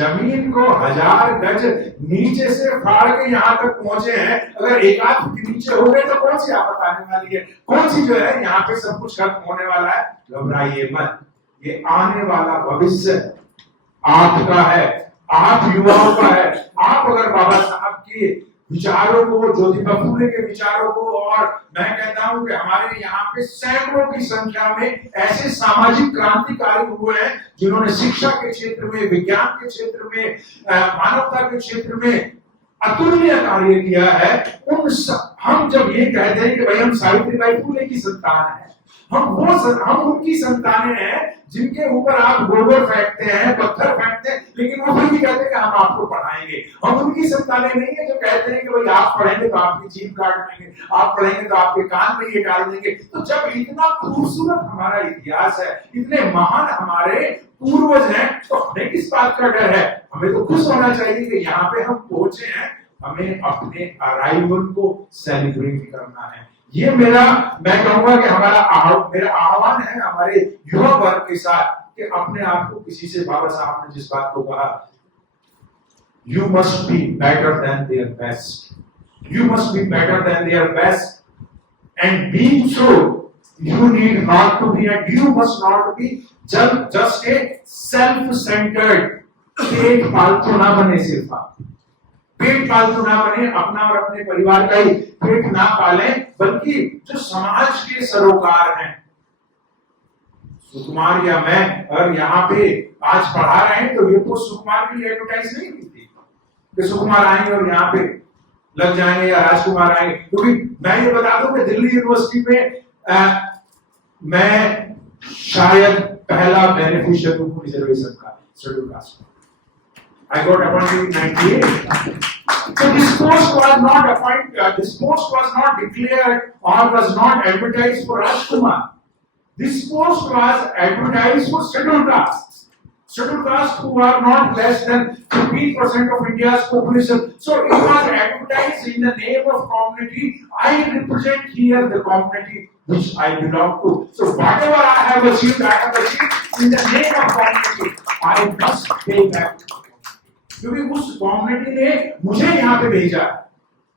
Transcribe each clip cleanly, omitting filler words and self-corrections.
जमीन को 1000 गज नीचे से फाड़ के यहाँ तक पहुंचे हैं। अगर एक आध फुट नीचे हो गए तो कौन सी आफत आने वाली है, कौन सी जो है यहाँ पे सब कुछ खत्म होने वाला है। घबराइए मत, ये आने वाला भविष्य आपका है, आप युवाओं का है। आप अगर बाबा साहब के विचारों को, ज्योतिबा फुले के विचारों को, और मैं कहता हूं कि हमारे यहाँ पे सैकड़ों की संख्या में ऐसे सामाजिक क्रांतिकारी हुए हैं जिन्होंने शिक्षा के क्षेत्र में, विज्ञान के क्षेत्र में, मानवता के क्षेत्र में अतुलनीय कार्य किया है। हम जब ये कहते हैं कि भाई हम सावित्रीबाई फुले की संतान है, हम उनकी संतानें हैं जिनके ऊपर आप गोबर फेंकते हैं, पत्थर फेंकते हैं, लेकिन वो फिर भी कहते हैं कि हम आपको पढ़ाएंगे। हम उनकी संतानें नहीं है जो कहते हैं कि भाई आप पढ़ेंगे तो आपकी जीभ काट देंगे, आप पढ़ेंगे तो आपके कान में ये डाल देंगे। तो जब इतना खूबसूरत हमारा इतिहास है, इतने महान हमारे पूर्वज हैं, तो हमें किस बात का डर है। हमें तो खुश होना चाहिए कि यहाँ पे हम पहुंचे हैं। हमें अपने अराइवल को सेलिब्रेट करना है। ये मैं कहूंगा कि मेरा आह्वान है हमारे युवा वर्ग के साथ कि अपने आप को किसी से, बाबा साहब ने जिस बात को कहा, you must be better than their best, you must be better than their best, and being so you need not to be, and you must not be just a self centered। पेट पालतू ना बने, सिर्फ आप पेट पालतू ना बने, अपना और अपने परिवार का ही पेट ना पालें, बल्कि जो समाज के सरोकार हैं, सुकुमार या मैं अगर यहाँ पे आज पढ़ा रहे हैं तो ये तो सुकुमार के लिए एडवर्टाइज नहीं हुई थी कि सुकुमार आएंगे और यहाँ पे लग जाएंगे या राजकुमार आएंगे। क्योंकि मैं ये बता दूं कि दिल्ली यूनिवर्सिटी में मैं शायद पहला बेनिफिशियरी हूं रिजर्वेशन का, schedule caste. I got appointed in 98. So this post was not appointed, this post was not declared or was not advertised for Rajkumar. This post was advertised for scheduled castes. Scheduled castes who are not less than 15% of India's population. So it was advertised in the name of community. I represent here the community which I belong to. So whatever I have achieved in the name of community. I must pay back. क्योंकि उस community ने मुझे यहाँ पे भेजा,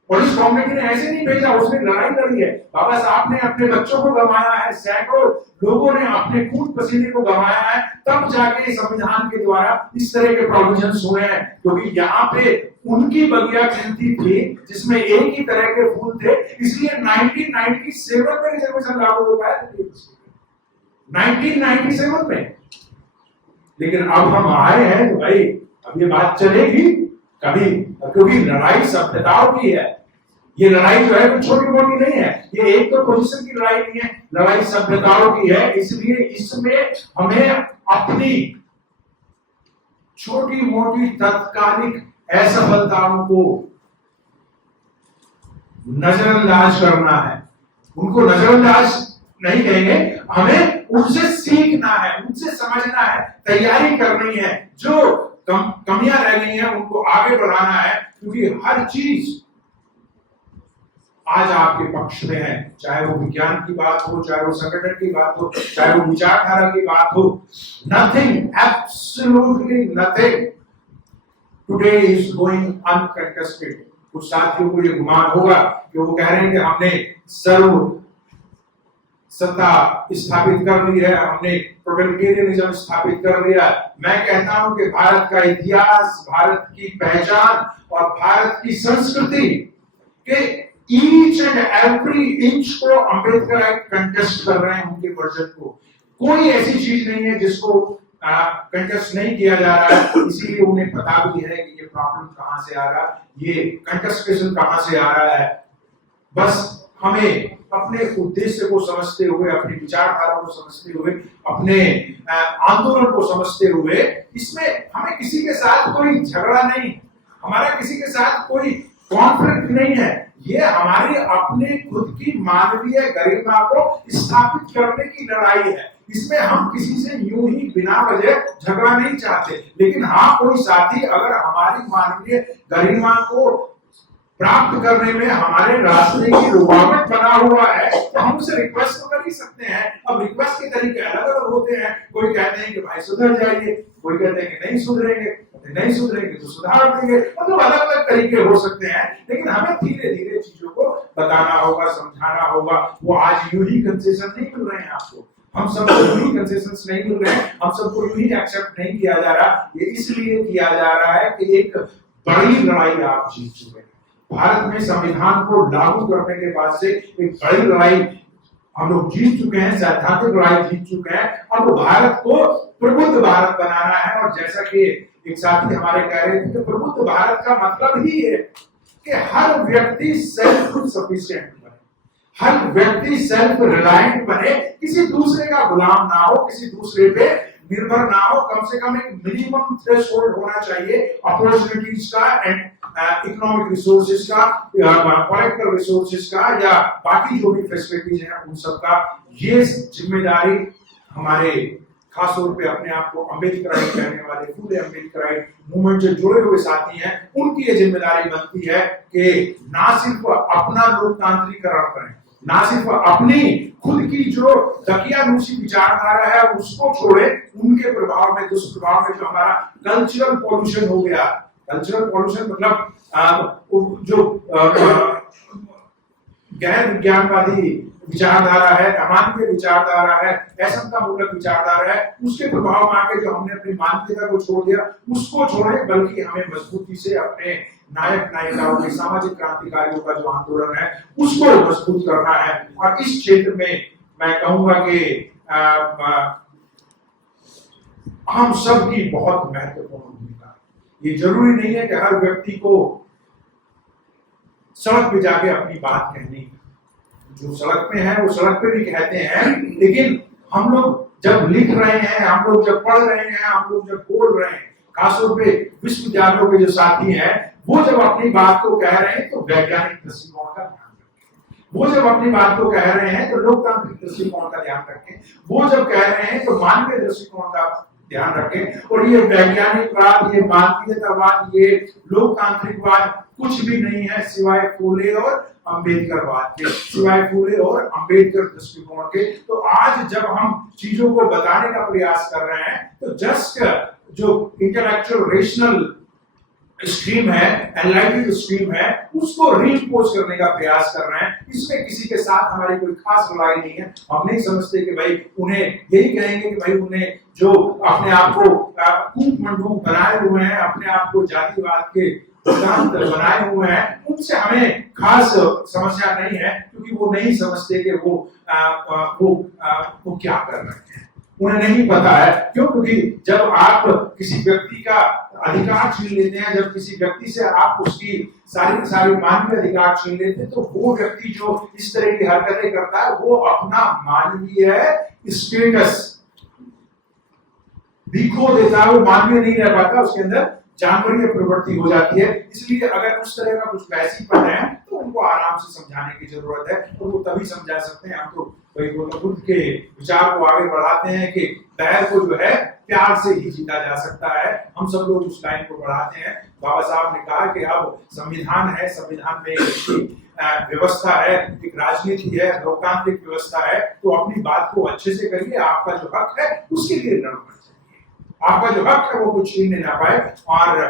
और इस community ने ऐसे नहीं भेजा, उसने लड़ाई लड़ी है। बाबा साहब ने अपने बच्चों को गंवाया है, सैकड़ों लोगों ने अपने खून पसीने को गंवाया है, तब जाके संविधान के द्वारा इस तरह के प्रोविजंस हुए हैं। क्योंकि यहाँ पे उनकी बगिया खिलती थी जिसमें एक ही तरह के फूल थे, इसलिए 1997 में रिजर्वेशन लागू हो पाया, 1997 में। लेकिन अब हम आए हैं तो भाई अब ये बात चलेगी कभी, क्योंकि लड़ाई सभ्यताओं की है। ये लड़ाई जो है वो छोटी मोटी नहीं है, ये एक तो पोजीशन की लड़ाई नहीं है, लड़ाई सभ्यताओं की है। इसलिए इसमें हमें अपनी छोटी मोटी तात्कालिक असफलताओं को नजरअंदाज करना है। उनको नजरअंदाज नहीं कहेंगे, हमें उनसे सीखना है, उनसे समझना है, तैयारी करनी है। जो कमियां रह गई हैं उनको आगे बढ़ाना है, क्योंकि हर चीज आज आपके पक्ष में है। चाहे वो विज्ञान की बात हो, चाहे वो संगठन की बात हो, चाहे वो विचारधारा की बात हो, nothing, absolutely nothing today is going uncontested. कुछ साथियों को ये गुमान होगा कि वो कह रहे हैं कि हमने सर्व सत्ता स्थापित कर ली है, हमने टोटलिटेरियनिज्म स्थापित कर लिया। मैं कहता हूं कि भारत का इतिहास, भारत की पहचान और भारत की संस्कृति के ईच एंड एवरी इंच को अंबेडकर कंटेस्ट कर रहे हैं, उनके वर्जन को। कोई ऐसी चीज नहीं है जिसको कंटेस्ट नहीं किया जा रहा है। इसीलिए उन्हें पता भी है कि ये प्रॉब्लम कहां से आ रहा है, ये कंटेस्टेशन कहां से आ रहा है। बस हमें अपने उद्देश्य को समझते हुए, अपनी विचारधारा को समझते हुए, अपने आंदोलन को समझते हुए, इसमें हमें किसी के साथ कोई झगड़ा नहीं, हमारा किसी के साथ कोई कॉन्फ्लिक्ट नहीं है। ये हमारी अपने खुद की मानवीय गरिमा को स्थापित करने की लड़ाई है। इसमें हम किसी से यूं ही बिना वजह झगड़ा नहीं चाहते। लेकिन हाँ, कोई साथी अगर हमारी मानवीय गरिमा को प्राप्त करने में हमारे रास्ते की रुकावट बना हुआ है, तो हम उसे रिक्वेस्ट तो कर ही सकते हैं। अब रिक्वेस्ट के तरीके अलग अलग होते हैं। कोई कहते हैं कि भाई सुधर जाइए, कोई कहते हैं कि नहीं सुधरेंगे, नहीं सुधरेंगे तो सुधार देंगे। मतलब अलग अलग तरीके हो सकते हैं, लेकिन हमें धीरे धीरे चीजों को बताना होगा, समझाना होगा। वो आज यूं ही कंसेशन नहीं मिल रहे हैं आपको, हम सबको यूं ही कंसेशंस नहीं मिल रहे हैं, हम सबको यूं ही एक्सेप्ट नहीं किया जा रहा। ये इसलिए किया जा रहा है कि एक बड़ी लड़ाई आप जीत चुके हैं। भारत में संविधान को लागू करने के बाद से एक बड़ी लड़ाई हम लोग जीत चुके हैं, सैद्धांतिक लड़ाई जीत चुके हैं। अब भारत को प्रबुद्ध भारत बनाना है। और जैसा कि एक साथी हमारे कह रहे थे कि प्रबुद्ध भारत का मतलब ही है कि हर व्यक्ति सेल्फ सफिशिएंट बने, हर व्यक्ति सेल्फ रिलायंट बने, किसी दूसरे का गुलाम ना हो, किसी दूसरे पे निर्भर ना हो। कम से कम एक मिनिमम थ्रेशोल्ड होना चाहिए अपॉर्चुनिटीज का एंड इकोनॉमिक रिसोर्सेज का, पॉलिटिकल रिसोर्सेज का, या बाकी जो भी फैसिलिटीज हैं उन सब का। ये जिम्मेदारी हमारे खास तौर पे अपने आप को अम्बेडकराइट कहने वाले, फूले अम्बेडकराइट मूवमेंट से जुड़े हुए साथी हैं, उनकी ये जिम्मेदारी बनती है कि ना सिर्फ अपना लोकतांत्रिकरण करें, ना सिर्फ अपनी खुद की जो दकियानूसी विचारधारा है उसको छोड़े, उनके प्रभाव में, दुष्प्रभाव में जो हमारा कल्चरल पॉल्यूशन हो गया। कल्चरल पॉल्यूशन मतलब जो गैर विज्ञानवादी विचारधारा है, अमानवीय विचारधारा है, असमतामूलक विचारधारा है, उसके प्रभाव में आके जो हमने अपनी मानवीयता को छोड़ दिया, उसको छोड़े, बल्कि हमें मजबूती से अपने नायक नायिकाओं के, सामाजिक क्रांतिकारियों का जो आंदोलन है उसको मजबूत करना है। और इस क्षेत्र में मैं कहूंगा कि हम सब की बहुत महत्वपूर्ण भूमिका है। ये जरूरी नहीं है कि हर व्यक्ति को सड़क पे जाके अपनी बात कहनी, जो सड़क पे है वो सड़क पे भी कहते हैं, लेकिन हम लोग जब लिख रहे हैं, हम लोग जब पढ़ रहे हैं, हम लोग जब बोल रहे हैं, खासतौर पे विश्वविद्यालयों के जो साथी हैं, वो जब अपनी बात को कह रहे हैं तो वैज्ञानिक दृष्टिकोण का ध्यान रखें। वो जब अपनी बात को कह रहे हैं तो लोकतांत्रिक दृष्टिकोण का ध्यान रखें। वो जब कह रहे हैं तो मानवीय दृष्टिकोण का ध्यान रखें। और ये वैज्ञानिकवाद, ये मानवीयतावाद, ये लोकतांत्रिकवाद कुछ भी नहीं है सिवाय फूले और अम्बेडकरवाद के, सिवाय फूले और अम्बेडकर दृष्टिकोण के। तो आज जब हम चीजों को बताने का प्रयास कर रहे हैं तो जस्ट जो इंटेलेक्चुअल रेशनल स्ट्रीम है, एनलाइटेड स्ट्रीम है, उसको रीइंफोर्स करने का प्रयास कर रहे हैं। इसमें किसी के साथ हमारी कोई खास लड़ाई नहीं है। हम नहीं समझते कि भाई उन्हें यही कहेंगे कि भाई उन्हें जो अपने आप को कूप मंडूक बनाए हुए हैं, अपने आप को जातिवाद के सिद्धांत बनाए हुए हैं, उनसे हमें खास समस्या नहीं है, क्योंकि वो नहीं समझते कि वो क्या कर रहे हैं। उन्हें नहीं पता है। क्यों? क्योंकि जब आप किसी व्यक्ति का अधिकार छीन लेते हैं, जब किसी व्यक्ति से आप उसकी सारी मानवीय अधिकार छीन लेते हैं, तो वो व्यक्ति जो इस तरह की हरकतें करता है वो अपना मानवीय स्टेटस भी खो देता है, वो मानवीय नहीं रह पाता, उसके अंदर जानवरीय प्रवृत्ति हो जाती है। इसलिए अगर उस तरह का कुछ वैसीपन है तो उनको आराम से समझाने की जरूरत है, और वो तभी समझा सकते हैं। हम तो गौतम बुद्ध के विचार को आगे बढ़ाते हैं कि बैर को जो है प्यार से ही जीता जा सकता है। हम सब लोग उस लाइन को बढ़ाते हैं। बाबा साहब ने कहा कि अब संविधान है, संविधान में एक व्यवस्था है, एक राजनीति है, लोकतांत्रिक व्यवस्था है, तो अपनी बात को अच्छे से करिए। आपका जो हक है उसके लिए लड़ना चाहिए, आपका जो हक है वो कोई छीनने ना पाए। और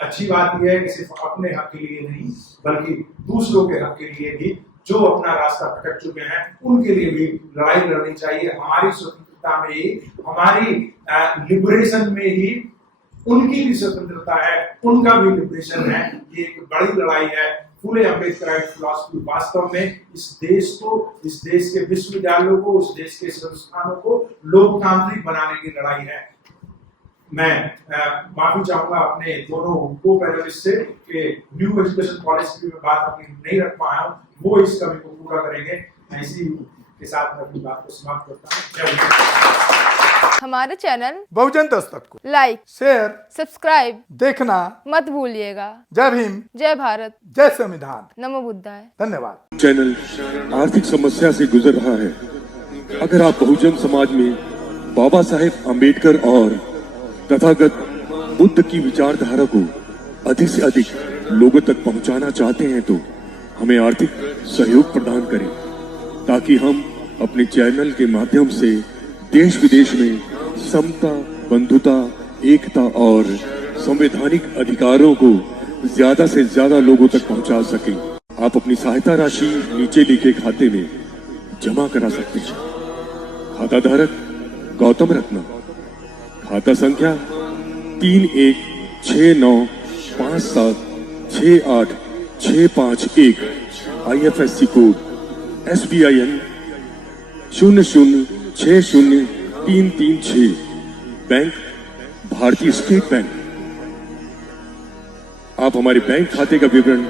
अच्छी बात यह है कि सिर्फ अपने हक के लिए नहीं, बल्कि दूसरों के हक के लिए भी, जो अपना रास्ता भटक चुके हैं उनके लिए भी लड़ाई लड़नी चाहिए। हमारी स्वतंत्रता में ही, हमारी लिबरेशन में ही उनकी भी स्वतंत्रता है, उनका भी लिबरेशन है। ये एक बड़ी लड़ाई है। फूले अम्बेडकराइट फिलॉसफी वास्तव में इस देश को, इस देश के विश्वविद्यालयों को, इस देश के संस्थानों को लोकतांत्रिक बनाने की लड़ाई है। मैं माफी चाहूंगा अपने दोनों को पैनलिस्ट से कि न्यू एजुकेशन पॉलिसी में बात अपनी नहीं रख पाया हूं, वो इस कमी को पूरा करेंगे। मैं इसी के साथ अपनी बात को समाप्त करता हूं। जय हिंद। हमारे चैनल बहुजन दस्तक को लाइक, शेयर, सब्सक्राइब देखना मत भूलिएगा। जय भीम, जय भारत, जय संविधान, नमो बुद्धाय। धन्यवाद। चैनल आर्थिक समस्या से गुजर रहा है। अगर आप बहुजन समाज में बाबा साहेब अम्बेडकर और तथागत बुद्ध की विचारधारा को अधिक से अधिक लोगों तक पहुंचाना चाहते हैं तो हमें आर्थिक सहयोग प्रदान करें ताकि हम अपने चैनल के माध्यम से देश विदेश में समता, बंधुता, एकता और संवैधानिक अधिकारों को ज्यादा से ज्यादा लोगों तक पहुंचा सकें। आप अपनी सहायता राशि नीचे लिखे खाते में जमा करा सकते हैं। खाता धारक गौतम रत्ना, खाता संख्या 3169576861, IFSC कोड SBIN 0060336, बैंक भारतीय स्टेट बैंक। आप हमारे बैंक खाते का विवरण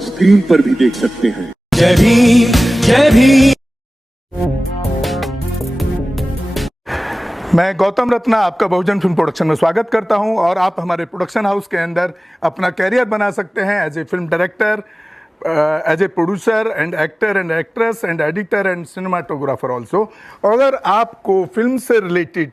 स्क्रीन पर भी देख सकते हैं। जय भीम, जय भीम। मैं गौतम रत्ना आपका बहुजन फिल्म प्रोडक्शन में स्वागत करता हूं और आप हमारे प्रोडक्शन हाउस के अंदर अपना कैरियर बना सकते हैं as a film director, as a producer and actor and actress and editor and cinematographer also. अगर आपको फिल्म से रिलेटेड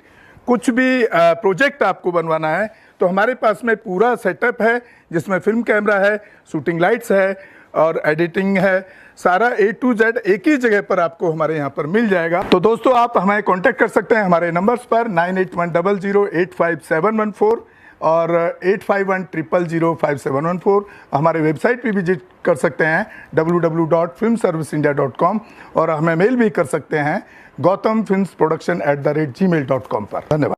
कुछ भी प्रोजेक्ट आपको बनवाना है तो हमारे पास में पूरा सेटअप है जिसमें फिल्म कैमरा है, शूटिंग लाइट्स है और एडिटिंग है। सारा A to Z एक ही जगह पर आपको हमारे यहाँ पर मिल जाएगा। तो दोस्तों आप हमें कांटेक्ट कर सकते हैं हमारे नंबर्स पर 9810085714 और 8510005714। हमारे वेबसाइट पे विजिट कर सकते हैं www.filmserviceindia.com और हमें मेल भी कर सकते हैं gautamfilmsproduction@gmail.com पर। धन्यवाद।